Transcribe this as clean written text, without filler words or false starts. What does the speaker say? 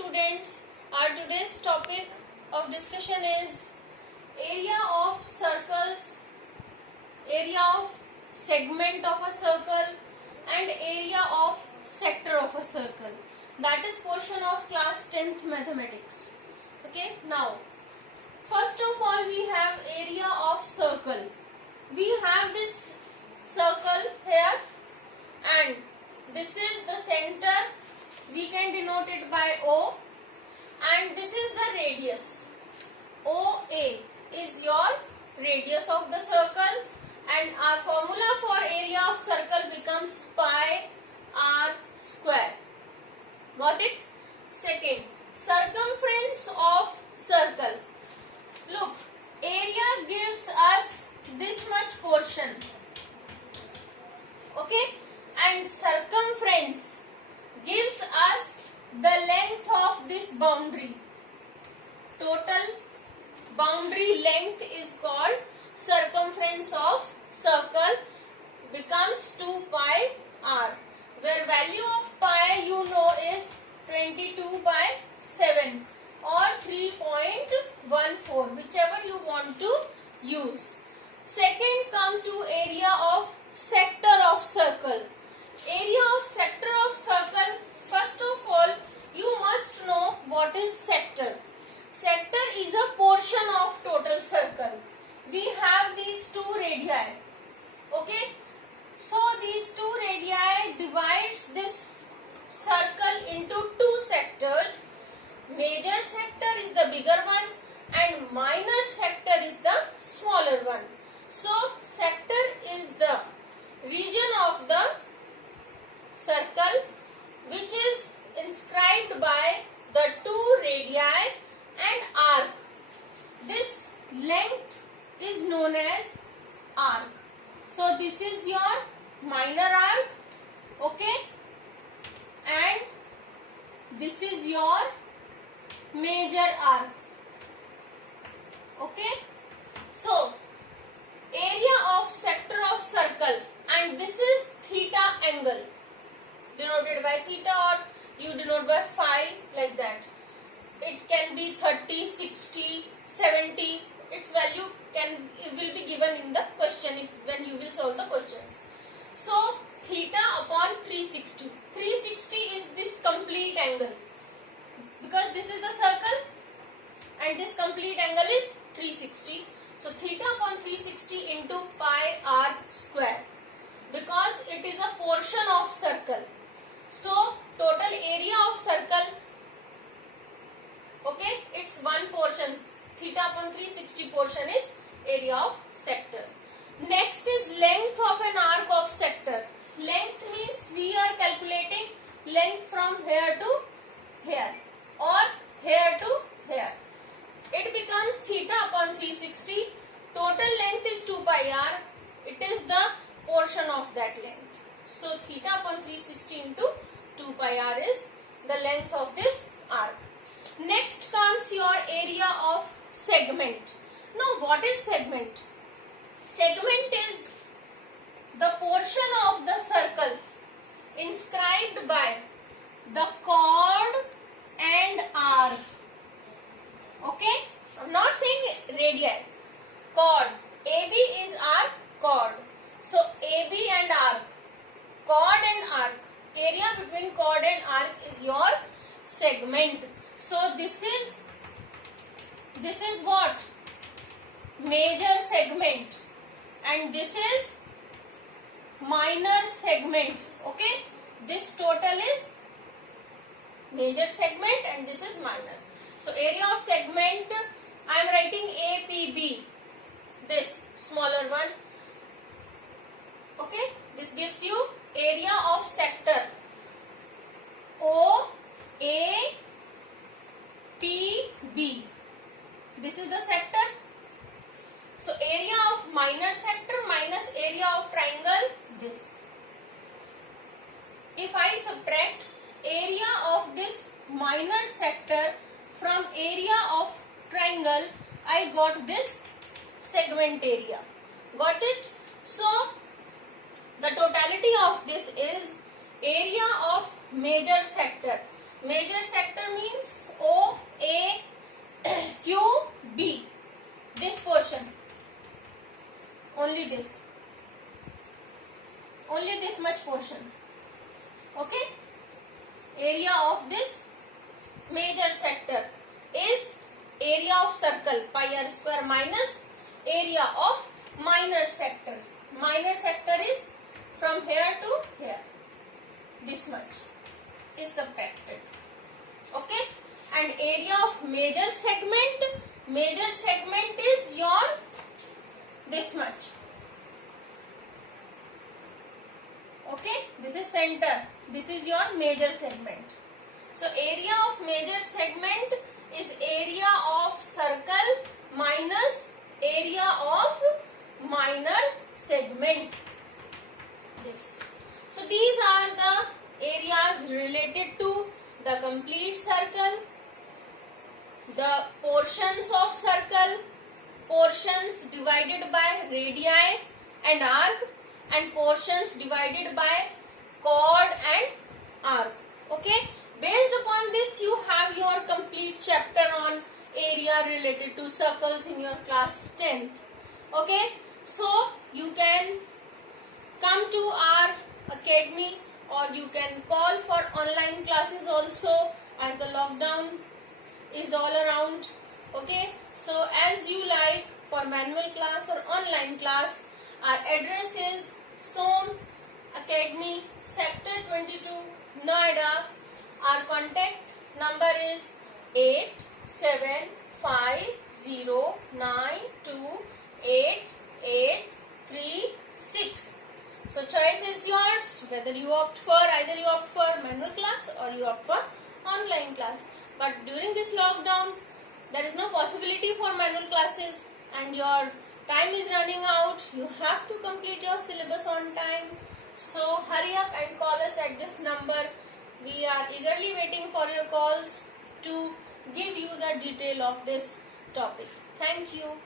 students. Our today's topic of discussion is area of circles, area of segment of a circle and area of sector of a circle. That is portion of class 10th mathematics. Okay, now first of all we have area of circle. We have this circle here and this is the center. We can denote it by O, and this is the radius. OA is your radius of the circle, and our formula for area of circle becomes pi r square. Got it? Second, circumference of circle. Look, area gives us this much portion. Okay, and circumference gives us the length of this boundary. Total boundary length is called circumference of circle, becomes 2 pi r, where value of pi you know is 22 by 7 or 3.14, whichever you want to use. Second, come to area of sector of circle. Area of sector of circle, first of all you must know what is sector. Sector is a portion of total circle. We have these two radii. Okay, so these two radii divides this circle into two sectors. Major sector is the bigger one and minor sector is the smaller one. So sector is the region of the circle which is inscribed by the two radii and arc. This length is known as arc. So this is your minor arc, okay, and this is your major arc. Okay, so area of sector of circle, and this is theta angle, denoted by theta, or you denote by phi, like that. It can be 30, 60, 70. Its value will be given in the question when you will solve the questions. So theta upon 360. 360 is this complete angle, because this is the circle and this complete angle is 360. So theta upon 360 into pi r square, because it is a portion of circle. So total area of circle, okay, it's one portion. Theta upon 360 portion is area of sector. Next is length of an arc of sector. Length means we are calculating length from here to here or here to here. It becomes theta upon 360. Total length is 2 pi r. It is the portion of that length. So theta upon 360 into 2 pi r is the length of this arc. Next comes your area of segment. Now what is segment? Segment is the portion of the circle inscribed by the chord and arc. Okay, I'm not saying radii. Chord. AB is our chord. So AB and arc. Chord and arc. Area between chord and arc is your segment. So this is what? Major segment, and this is minor segment. Okay, this total is major segment and this is minor. So area of segment, I am writing APB, this smaller one. Okay, this gives you area of sector. OAPB. This is the sector. So area of minor sector minus area of triangle, this. If I subtract area of this minor sector from area of triangle, I got this segment area. Got it? So the totality of this is area of major sector. Major sector means O, A, Q, B. This portion. Only this. Only this much portion. Okay? Area of this major sector is area of circle pi r square minus area of minor sector. Minor sector is from here to here. This much is subtracted. Okay? And area of major segment is your this much. Okay? This is center. This is your major segment. So area of major segment is area of circle minus area of minor segment. This. So these are the areas related to the complete circle, the portions of circle, portions divided by radii and arc, and portions divided by chord and arc. Okay? Based upon this, you have your complete chapter on area related to circles in your class 10th. Okay? So, you can come to our academy, or you can call for online classes also, as the lockdown is all around. Okay? So, as you like, for manual class or online class, our address is Som Academy, Sector 22, Noida. Our contact number is 8750928836. So choice is yours, whether you opt for manual class or you opt for online class. But during this lockdown, there is no possibility for manual classes and your time is running out. You have to complete your syllabus on time. So hurry up and call us at this number. We are eagerly waiting for your calls to give you the detail of this topic. Thank you.